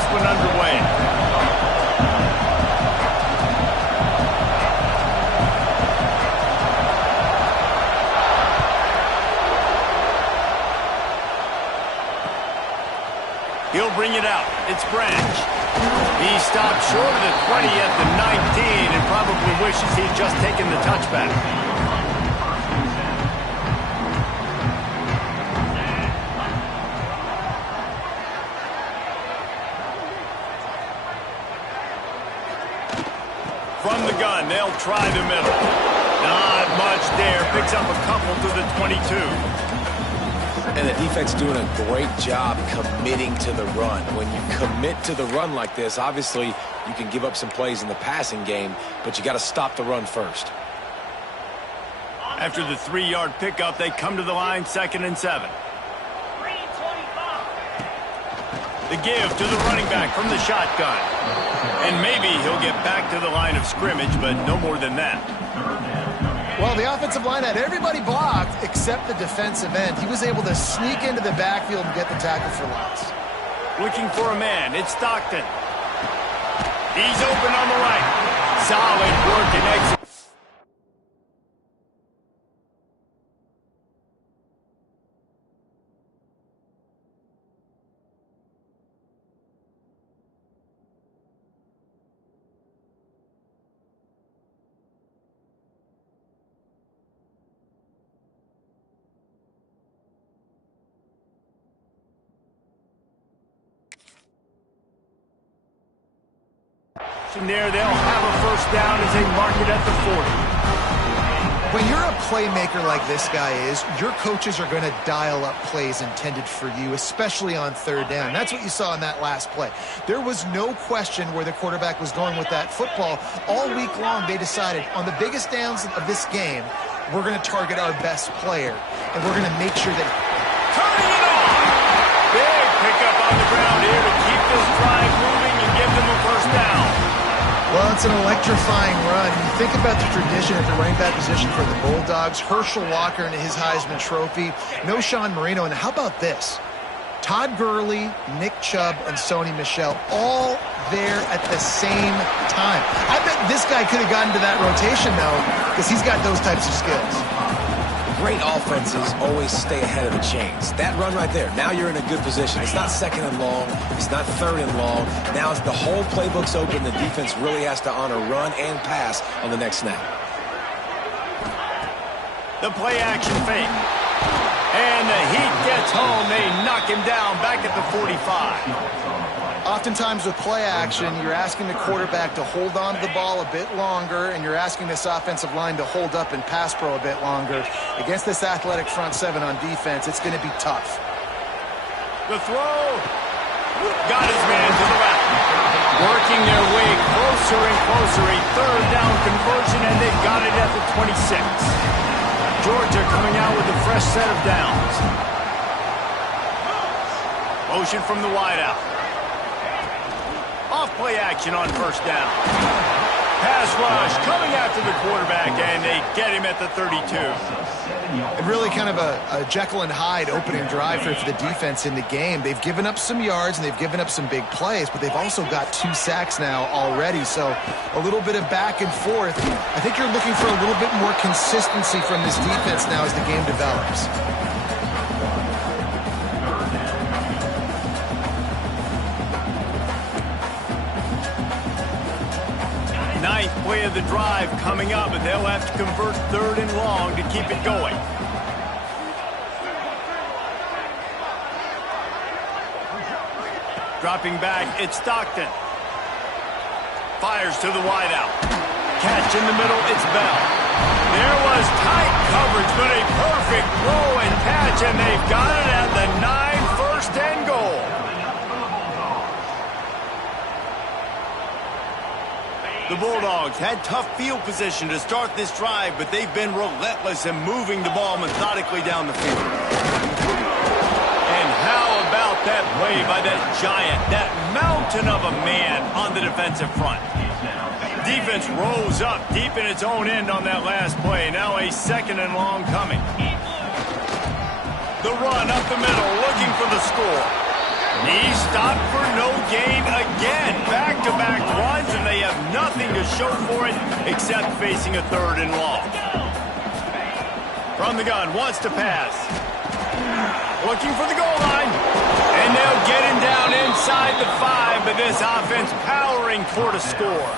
this one underway. He'll bring it out. It's Branch. He stopped short of the 20 at the 19 and probably wishes he'd just taken the touchback. From the gun, they'll try the middle. Not much there. Picks up a couple to the 22. And the defense doing a great job committing to the run. When you commit to the run like this, obviously you can give up some plays in the passing game, but you got to stop the run first. After the 3-yard pickup, they come to the line, 2nd and 7. The give to the running back from the shotgun. And maybe he'll get back to the line of scrimmage, but no more than that. Well, the offensive line had everybody blocked except the defensive end. He was able to sneak into the backfield and get the tackle for loss. Looking for a man. It's Stockton. He's open on the right. Solid work and execution. There, they'll have a first down as they mark it at the 40. When you're a playmaker like this guy is, your coaches are going to dial up plays intended for you, especially on 3rd down. That's what you saw in that last play. There was no question where the quarterback was going with that football. All week long, they decided on the biggest downs of this game, we're going to target our best player, and we're going to make sure that... Turning it on! Big pickup on the ground here to keep this drive moving and give them a first down. Well, it's an electrifying run. You think about the tradition at the running back position for the Bulldogs. Herschel Walker and his Heisman Trophy. No Sean Marino. And how about this? Todd Gurley, Nick Chubb, and Sony Michel all there at the same time. I bet this guy could have gotten to that rotation, though, because he's got those types of skills. Great offenses always stay ahead of the chains. That run right there, now you're in a good position. It's not 2nd and long. It's not 3rd and long. Now the whole playbook's open. The defense really has to honor run and pass on the next snap. The play action fake. And the heat gets home. They knock him down back at the 45. Oftentimes with play action, you're asking the quarterback to hold on to the ball a bit longer, and you're asking this offensive line to hold up and pass pro a bit longer. Against this athletic front 7 on defense, it's going to be tough. The throw. Got his man to the left. Working their way closer and closer. A 3rd down conversion, and they've got it at the 26. Georgia coming out with a fresh set of downs. Motion from the wideout. Off play action on 1st down. Pass rush coming after the quarterback, and they get him at the 32. And really kind of a Jekyll and Hyde opening drive for the defense in the game. They've given up some yards, and they've given up some big plays, but they've also got 2 sacks now already. So a little bit of back and forth. I think you're looking for a little bit more consistency from this defense now as the game develops. Play of the drive coming up, and they'll have to convert 3rd and long to keep it going. Dropping back, it's Stockton. Fires to the wideout. Catch in the middle, it's Bell. There was tight coverage, but a perfect throw and catch, and they've got it at the 9, 1st and goal. The Bulldogs had tough field position to start this drive, but they've been relentless in moving the ball methodically down the field. And how about that play by that giant, that mountain of a man on the defensive front? Defense rose up deep in its own end on that last play. Now a 2nd and long coming. The run up the middle, looking for the score. He's stopped for no gain again. Back-to-back runs, and they have nothing to show for it except facing a 3rd and long. From the gun, wants to pass. Looking for the goal line. And they'll get him down inside the 5, but this offense powering for the score.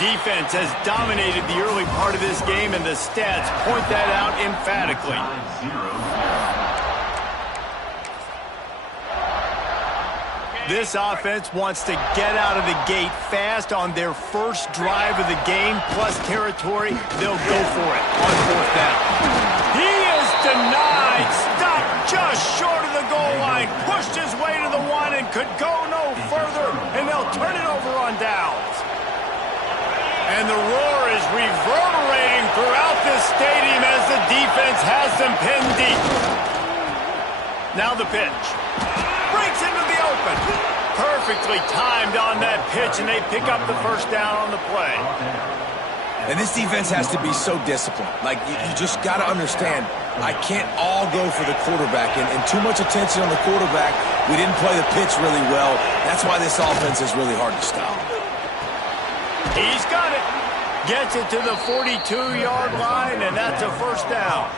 Defense has dominated the early part of this game, and the stats point that out emphatically. This offense wants to get out of the gate fast on their first drive of the game, plus territory. They'll go for it on 4th down. He is denied. Stopped just short of the goal line. Pushed his way to the 1 and could go no further, and they'll turn it over on downs. And the roar is reverberating throughout this stadium as the defense has them pinned deep. Now the pitch. Breaks into the open. Perfectly timed on that pitch, and they pick up the 1st down on the play. And this defense has to be so disciplined. Like, you just got to understand, I can't all go for the quarterback. And too much attention on the quarterback. We didn't play the pitch really well. That's why this offense is really hard to stop. He's got it. Gets it to the 42-yard line, and that's a 1st down.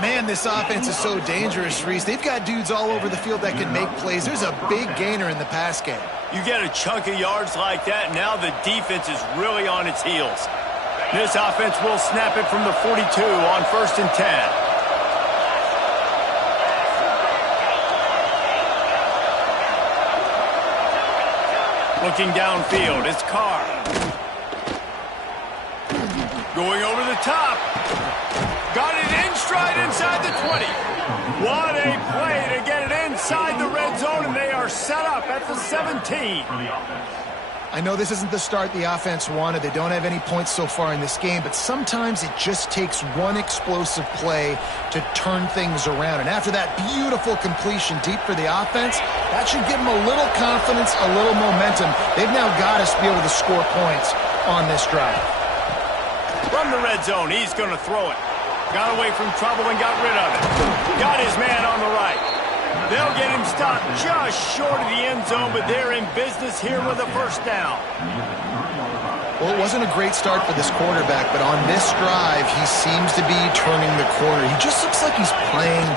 Man, this offense is so dangerous, Reese. They've got dudes all over the field that can make plays. There's a big gainer in the pass game. You get a chunk of yards like that, now the defense is really on its heels. This offense will snap it from the 42 on 1st and 10. Looking downfield, it's Carr. Going over the top. Got it in stride inside the 20. What a play to get it inside the red zone, and they are set up at the 17. I know this isn't the start the offense wanted. They don't have any points so far in this game, but sometimes it just takes one explosive play to turn things around. And after that beautiful completion deep for the offense, that should give them a little confidence, a little momentum. They've now got us to be able to score points on this drive. From the red zone, he's going to throw it. Got away from trouble and got rid of it. Got his man on the right. They'll get him stopped just short of the end zone, but they're in business here with a 1st down. Well, it wasn't a great start for this quarterback, but on this drive, he seems to be turning the corner. He just looks like he's playing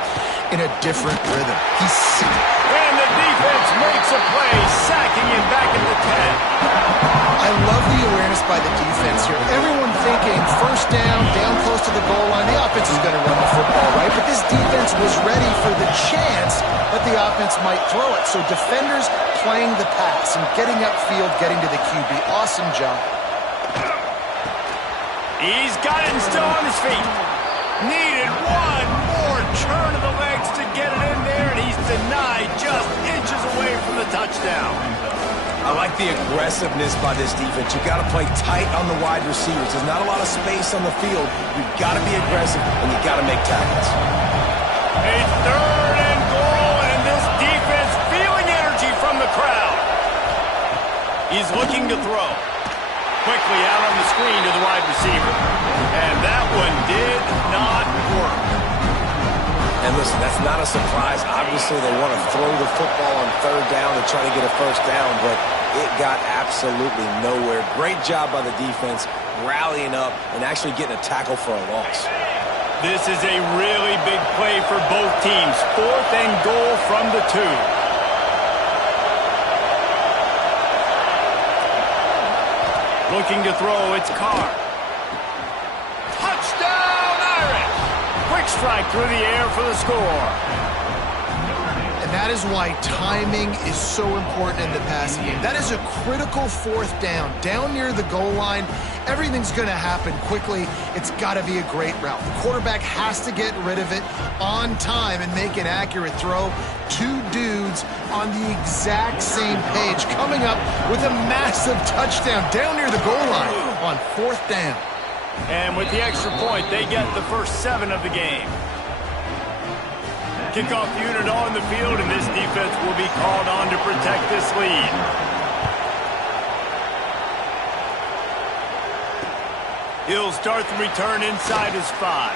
in a different rhythm. And the defense makes a play, sacking him back at the 10. I love the awareness by the defense here. Everyone thinking 1st down, down close to the goal line. The offense is going to run the football, right? But this defense was ready for the chance that the offense might throw it. So defenders playing the pass and getting upfield, getting to the QB. Awesome job. He's got it and still on his feet. Needed one more turn of the legs to get it in there, and he's denied just inches away from the touchdown. I like the aggressiveness by this defense. You got to play tight on the wide receivers. There's not a lot of space on the field. You've got to be aggressive, and you got to make tackles. A 3rd and goal, and this defense feeling energy from the crowd. He's looking to throw. Quickly out on the screen to the wide receiver. And that one did not work. And listen, that's not a surprise. Obviously, they want to throw the football on 3rd down to try to get a 1st down, but it got absolutely nowhere. Great job by the defense, rallying up and actually getting a tackle for a loss. This is a really big play for both teams. 4th and goal from the 2. Looking to throw, it's Carr. Touchdown, Irish! Quick strike through the air for the score. And that is why timing is so important in the passing game. That is a critical 4th down. Down near the goal line, everything's going to happen quickly. It's got to be a great route. The quarterback has to get rid of it on time and make an accurate throw. 2 dudes on the exact same page, coming up with a massive touchdown down near the goal line on 4th down. And with the extra point, they get the first 7 of the game. Kickoff unit on the field, and this defense will be called on to protect this lead. He'll start the return inside his 5.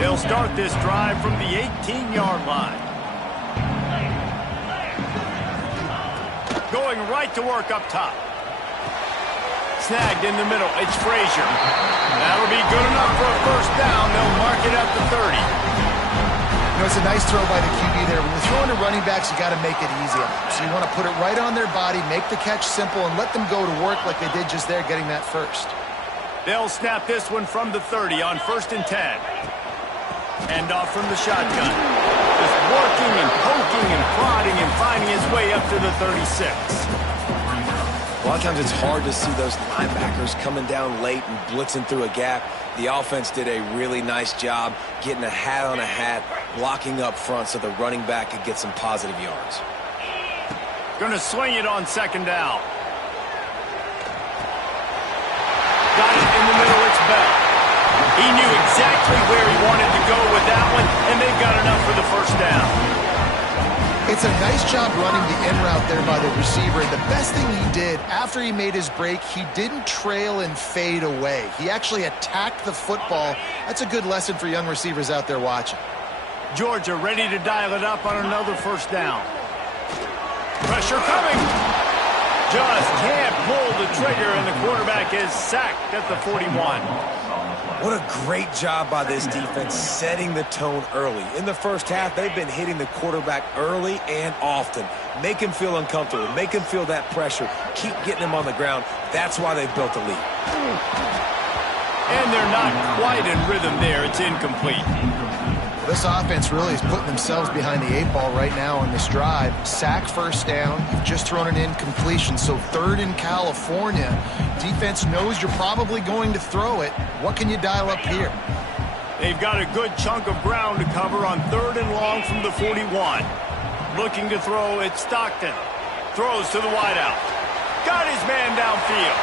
They'll start this drive from the 18-yard line. Going right to work up top. Snagged in the middle. It's Frazier. That'll be good enough for a first down. They'll mark it at the 30. You know, it's a nice throw by the QB there. When you're throwing to running backs, you got to make it easy. So you want to put it right on their body, make the catch simple, and let them go to work like they did just there, getting that first. They'll snap this one from the 30 on 1st and 10. Hand off from the shotgun. Just working and poking and prodding and finding his way up to the 36. A lot of times it's hard to see those linebackers coming down late and blitzing through a gap. The offense did a really nice job getting a hat on a hat, blocking up front so the running back could get some positive yards. Going to swing it on 2nd down. Got it in the middle. It's Bell. He knew exactly where he wanted to go with that one, and they've got enough for the first down. It's a nice job running the in route there by the receiver. The best thing he did after he made his break, he didn't trail and fade away. He actually attacked the football. That's a good lesson for young receivers out there watching. Georgia ready to dial it up on another first down. Pressure coming. Just can't pull the trigger, and the quarterback is sacked at the 41. What a great job by this defense setting the tone early. In the first half, they've been hitting the quarterback early and often. Make him feel uncomfortable. Make him feel that pressure. Keep getting him on the ground. That's why they've built a lead. And they're not quite in rhythm there. It's incomplete. This offense really is putting themselves behind the 8 ball right now on this drive. Sack, first down. You've just thrown an incompletion, so 3rd in California. Defense knows you're probably going to throw it. What can you dial up here? They've got a good chunk of ground to cover on 3rd and long from the 41. Looking to throw, it's Stockton. Throws to the wideout. Got his man downfield.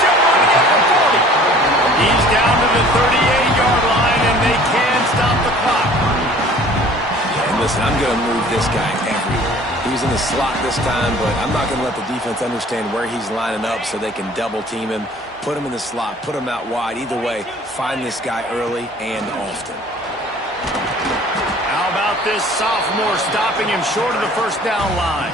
Still running at the 40. He's down to the 38-yard line, and they can stop the clock. Yeah, and listen, I'm going to move this guy everywhere. He's in the slot this time, but I'm not going to let the defense understand where he's lining up so they can double team him, put him in the slot, put him out wide. Either way, find this guy early and often. How about this sophomore stopping him short of the first down line?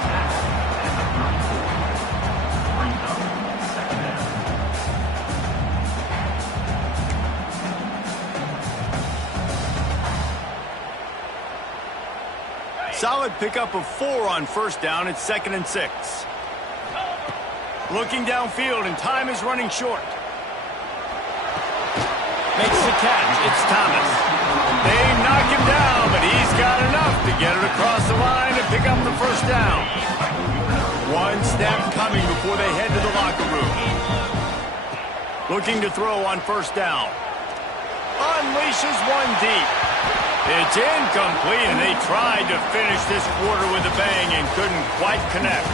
Solid pickup of 4 on first down. It's 2nd and 6. Looking downfield, and time is running short. Makes the catch. It's Thomas. They knock him down, but he's got enough to get it across the line and pick up the first down. One snap coming before they head to the locker room. Looking to throw on first down. Unleashes one deep. It's incomplete, and they tried to finish this quarter with a bang and couldn't quite connect.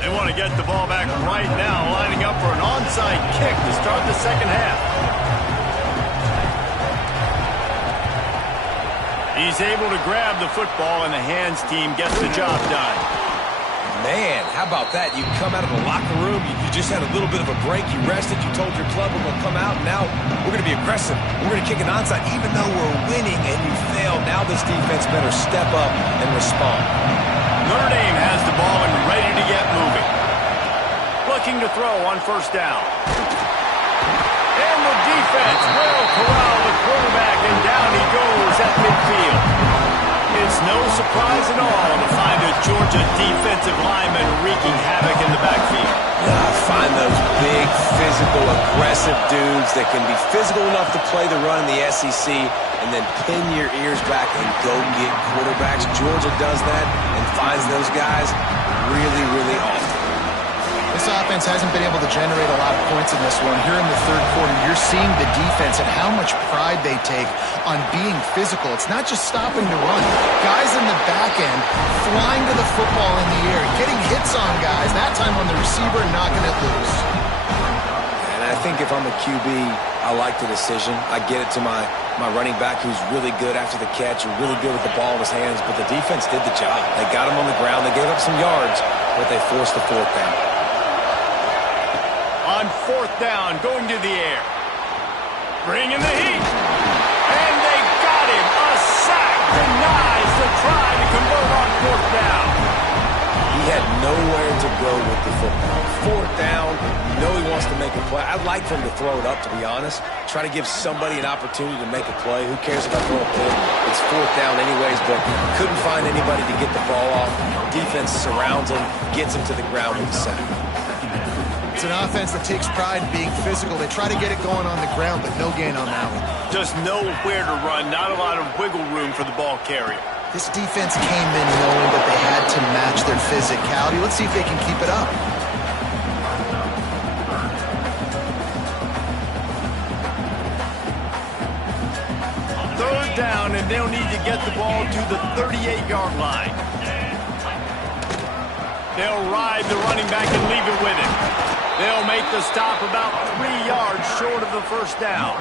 They want to get the ball back right now, lining up for an onside kick to start the second half. He's able to grab the football, and the hands team gets the job done. Man, how about that? You come out of the locker room, you just had a little bit of a break, you rested, you told your club we're going to come out, and now we're going to be aggressive. We're going to kick an onside, even though we're winning and you failed. Now this defense better step up and respond. Notre Dame has the ball and ready to get moving. Looking to throw on first down. And the defense will corral the quarterback, and down he goes at midfield. It's no surprise at all to find a Georgia defensive lineman wreaking havoc in the backfield. Find those big, physical, aggressive dudes that can be physical enough to play the run in the SEC and then pin your ears back and go get quarterbacks. Georgia does that and finds those guys really, really often. This offense hasn't been able to generate a lot of points in this one. Here in the third quarter, you're seeing the defense and how much pride they take on being physical. It's not just stopping to run. Guys in the back end flying to the football in the air, getting hits on guys, that time on the receiver, knocking it loose. I think if I'm a QB, I like the decision. I get it to my running back who's really good after the catch, or really good with the ball in his hands, but the defense did the job. They got him on the ground. They gave up some yards, but they forced the fourth down. On fourth down, going to the air. Bringing the heat. And they got him. A sack denies the try to convert on fourth down. He had nowhere to go with the football. Fourth down, you know he wants to make a play. I'd like for him to throw it up, to be honest. Try to give somebody an opportunity to make a play. Who cares if I throw a pick? It's fourth down anyways, but couldn't find anybody to get the ball off. Defense surrounds him, gets him to the ground with a sack. It's an offense that takes pride in being physical. They try to get it going on the ground, but no gain on that one. Just nowhere to run. Not a lot of wiggle room for the ball carrier. This defense came in knowing that they had to match their physicality. Let's see if they can keep it up. Third down, and they'll need to get the ball to the 38-yard line. They'll ride the running back and leave it with him. They'll make the stop about 3 yards short of the first down.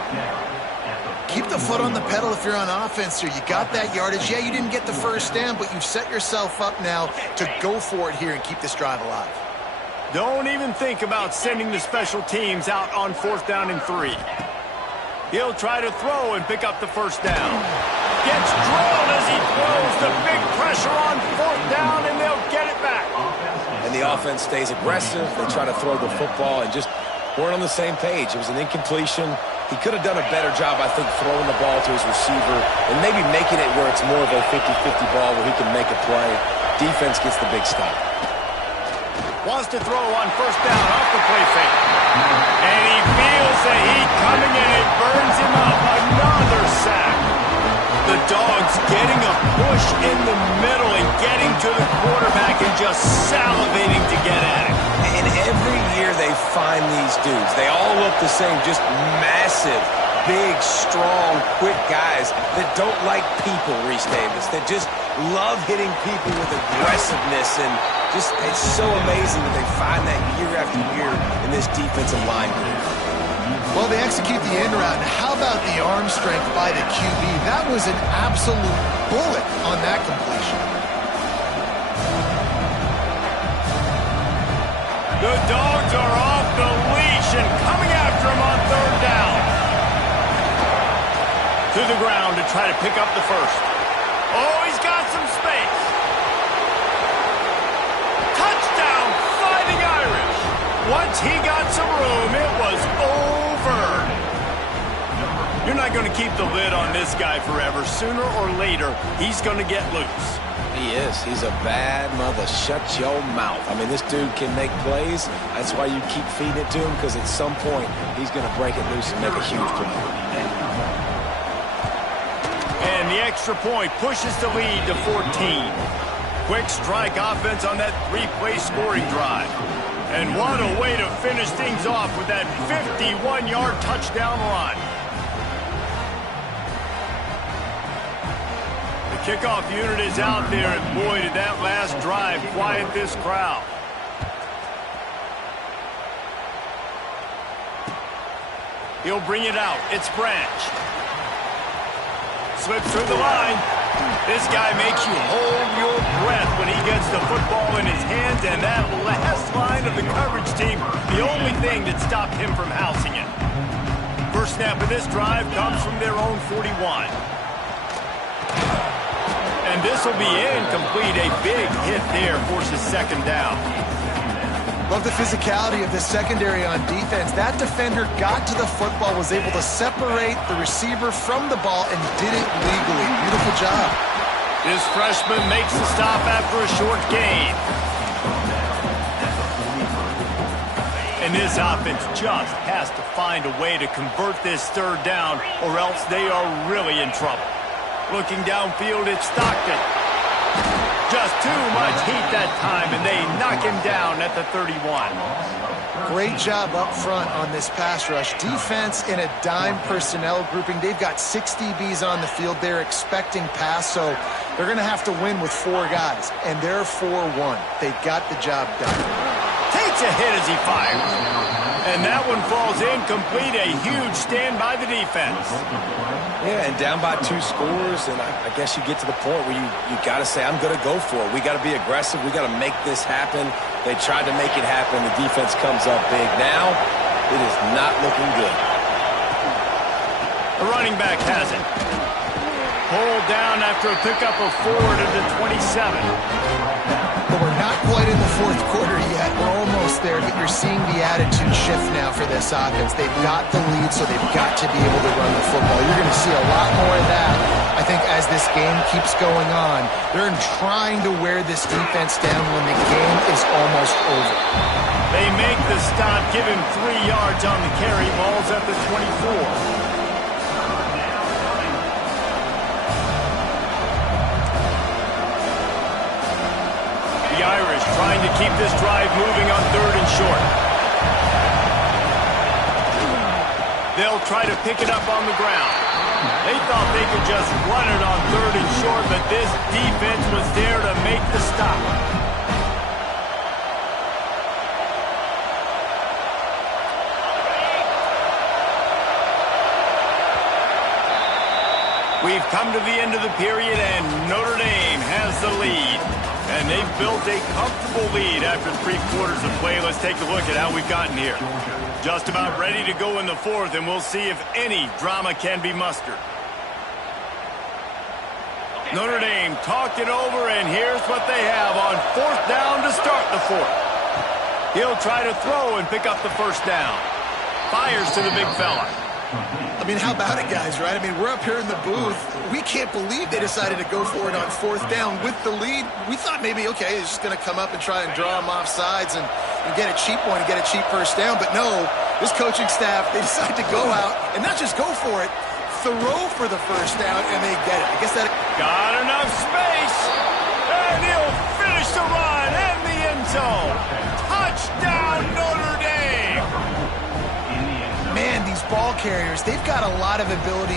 Keep the foot on the pedal if you're on offense here. You got that yardage. Yeah, you didn't get the first down, but you've set yourself up now to go for it here and keep this drive alive. Don't even think about sending the special teams out on fourth down and 3. He'll try to throw and pick up the first down. Gets drilled as he throws. The big pressure on fourth down, and they'll get it back. And the offense stays aggressive. They try to throw the football and just weren't on the same page. It was an incompletion. He could have done a better job, I think, throwing the ball to his receiver and maybe making it where it's more of a 50-50 ball where he can make a play. Defense gets the big stop. Wants to throw on first down off the play fake. And he feels the heat coming in. It burns him up. Another sack. The Dogs getting a push in the middle and getting to the quarterback and just salivating to get at him. And every year they find these dudes. They all look the same, just massive, big, strong, quick guys that don't like people, Reese Davis, that just love hitting people with aggressiveness. And just, it's so amazing that they find that year after year in this defensive line group. Well, they execute the end route. And how about the arm strength by the QB? That was an absolute bullet on that completion. The Dogs are off the leash and coming after him on third down. To the ground to try to pick up the first. Oh, he's got some space. Touchdown, Fighting Irish. Once he got some room, it was over. You're not going to keep the lid on this guy forever. Sooner or later, he's going to get loose. He is. He's a bad mother. Shut your mouth. I mean, this dude can make plays. That's why you keep feeding it to him, because at some point, he's going to break it loose and make a huge play. And the extra point pushes the lead to 14. Quick strike offense on that 3-play scoring drive. And what a way to finish things off with that 51-yard touchdown run. The kickoff unit is out there, and boy, did that last drive quiet this crowd. He'll bring it out. It's Branch. Slips through the line. This guy makes you hold your breath when he gets the football in his hands, and that last line of the coverage team, the only thing that stopped him from housing it. First snap of this drive comes from their own 41. And this will be incomplete. A big hit there forces second down. Love the physicality of the secondary on defense. That defender got to the football, was able to separate the receiver from the ball, and did it legally. Beautiful job. This freshman makes the stop after a short gain. And this offense just has to find a way to convert this third down, or else they are really in trouble. Looking downfield, it's Stockton. Just too much heat that time, and they knock him down at the 31. Great job up front on this pass rush. Defense in a dime personnel grouping. They've got 6 DBs on the field. They're expecting pass, so they're going to have to win with 4 guys, and they're 4-1. They got the job done. Takes a hit as he fires. And that one falls incomplete. A huge stand by the defense. Yeah, and down by 2 scores, and I guess you get to the point where you got to say, I'm going to go for it. We got to be aggressive. We got to make this happen. They tried to make it happen. The defense comes up big. Now, it is not looking good. The running back has it. Pulled down after a pickup of 4 to the 27. But we're not quite in the fourth quarter yet. We're almost there, but you're seeing the attitude shift now for this offense. They've got the lead, so they've got to be able to run the football. You're going to see a lot more of that, I think, as this game keeps going on. They're trying to wear this defense down when the game is almost over. They make the stop, give him 3 yards on the carry. Ball's at the 24. The Irish trying to keep this drive moving on 3rd and short. They'll try to pick it up on the ground. They thought they could just run it on 3rd and short, but this defense was there to make the stop. We've come to the end of the period, and Notre Dame has the lead. And they've built a comfortable lead after 3 quarters of play. Let's take a look at how we've gotten here. Just about ready to go in the 4th, and we'll see if any drama can be mustered. Notre Dame talked it over, and here's what they have on 4th down to start the 4th. He'll try to throw and pick up the 1st down. Fires to the big fella. I mean, how about it, guys, right? I mean, we're up here in the booth. We can't believe they decided to go for it on 4th down with the lead. We thought maybe, okay, he's just going to come up and try and draw them off sides and get a cheap one and get a cheap 1st down. But no, this coaching staff, they decide to go out and not just go for it, throw for the 1st down, and they get it. I guess that... Got enough space, and he'll finish the run in the end zone. Touchdown, Notre Dame! Man, these ball carriers, they've got a lot of ability